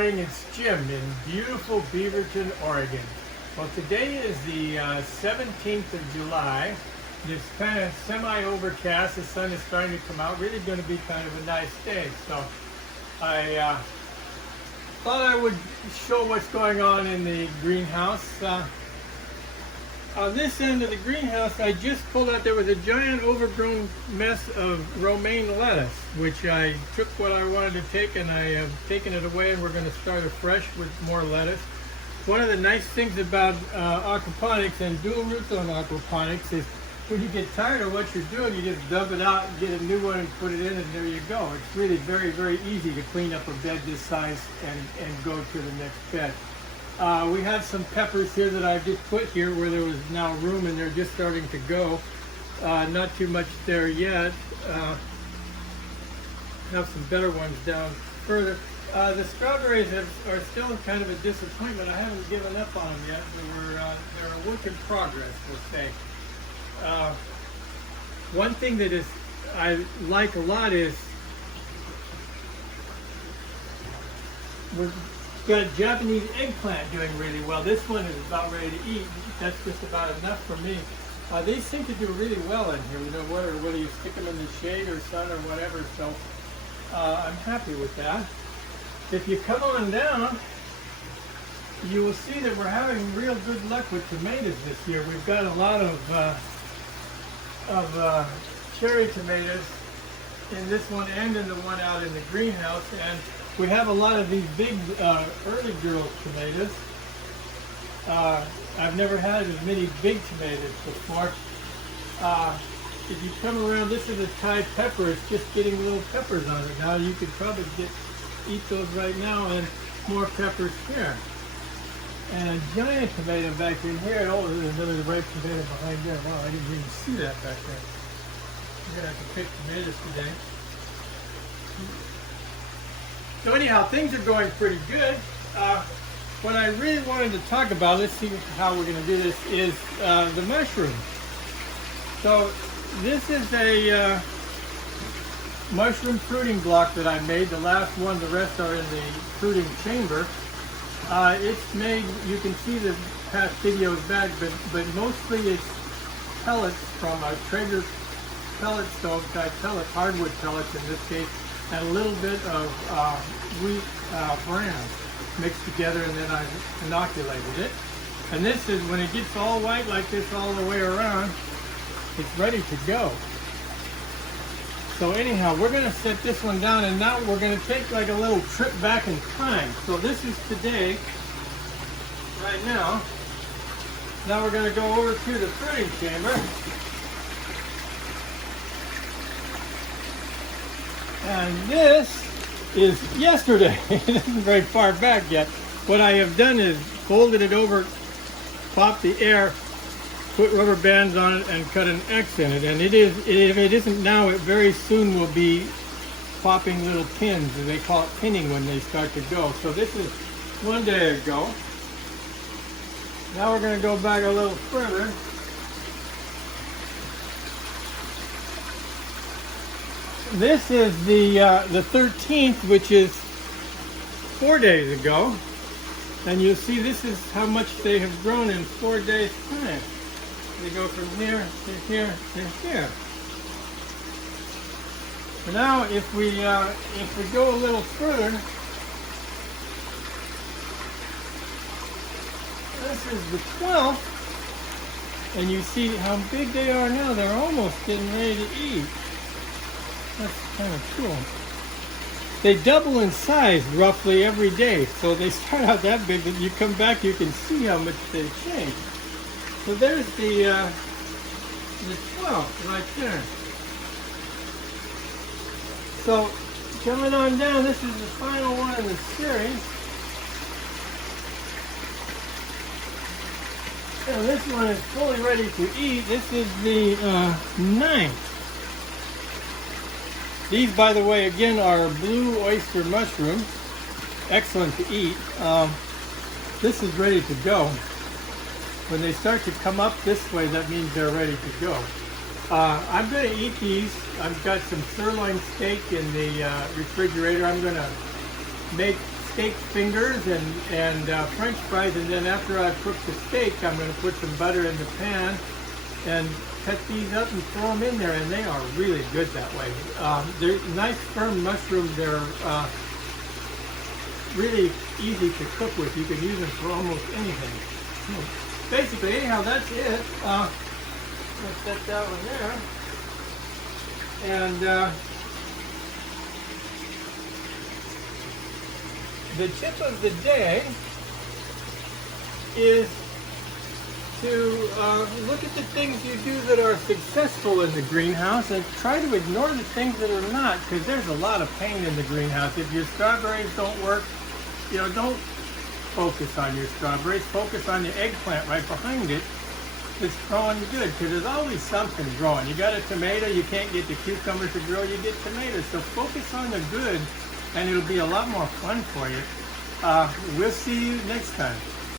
morning, it's Jim in beautiful Beaverton, Oregon. Well, today is the 17th of July. It's kind of semi-overcast. The sun is starting to come out. Really going to be kind of a nice day. So I thought I would show what's going on in the greenhouse. On this end of the greenhouse, I just pulled out, there was a giant overgrown mess of romaine lettuce, which I took what I wanted to take and I have taken it away, and we're going to start afresh with more lettuce. One of the nice things about aquaponics and dual root zone aquaponics is when you get tired of what you're doing, you just dump it out, get a new one and put it in, and there you go. It's really very, very easy to clean up a bed this size and go to the next bed. We have some peppers here that I've just put here where there was now room, and they're just starting to go. Not too much there yet. Have some better ones down further. The strawberries are still kind of a disappointment. I haven't given up on them yet. They're a work in progress, we'll say. One thing that I like a lot is we've got a Japanese eggplant doing really well. This one is about ready to eat. That's just about enough for me. They seem to do really well in here, you know, whether you stick them in the shade or sun or whatever, so I'm happy with that. If you come on down, you will see that we're having real good luck with tomatoes this year. We've got a lot of cherry tomatoes in this one and in the one out in the greenhouse, and we have a lot of these big early girl tomatoes. I've never had as many big tomatoes before. If you come around, this is a Thai pepper. It's just getting little peppers on it now. You could probably eat those right now, and more peppers here. And a giant tomato back in here. Oh, there's another ripe tomato behind there. Wow, I didn't even see that back there. I'm gonna have to pick tomatoes today. So anyhow, things are going pretty good. What I really wanted to talk about, let's see how we're going to do this, is the mushroom. So this is a mushroom fruiting block that I made. The last one, the rest are in the fruiting chamber. It's made, you can see the past videos back, but mostly it's pellets from a Traeger pellet stove type pellet, hardwood pellets in this case, and a little bit of wheat bran mixed together, and then I've inoculated it. And this is, when it gets all white like this all the way around, it's ready to go. So anyhow, we're going to set this one down, and now we're going to take like a little trip back in time. So this is today, right now. Now we're going to go over to the fruiting chamber. And this is yesterday. It isn't very far back yet. What I have done is folded it over, popped the air, put rubber bands on it, and cut an X in it. And if it isn't now, it very soon will be popping little pins, as they call it pinning when they start to go. So this is one day ago. Now we're going to go back a little further. This is the 13th, which is 4 days ago. And you'll see this is how much they have grown in 4 days' time. They go from here to here to here. So now if we go a little further, this is the 12th, and you see how big they are now. They're almost getting ready to eat. That's kind of cool. They double in size roughly every day. So they start out that big, but you come back, you can see how much they've changed. So there's the 12th right there. So coming on down, this is the final one in the series. And this one is fully ready to eat. This is the 9th. These, by the way, again, are blue oyster mushrooms. Excellent to eat. This is ready to go. When they start to come up this way, that means they're ready to go. I'm going to eat these. I've got some sirloin steak in the refrigerator. I'm going to make steak fingers and French fries, and then after I've cooked the steak, I'm going to put some butter in the pan and cut these up and throw them in there, and they are really good that way. They're nice firm mushrooms. They're really easy to cook with. You can use them for almost anything. So basically, anyhow, that's it. Let's set that one there. And the tip of the day is to look at the things you do that are successful in the greenhouse and try to ignore the things that are not, because there's a lot of pain in the greenhouse. If your strawberries don't work, don't focus on your strawberries. Focus on the eggplant right behind it that's growing good, because there's always something growing. You got a tomato, you can't get the cucumbers to grow, you get tomatoes. So focus on the good, and it'll be a lot more fun for you. We'll see you next time.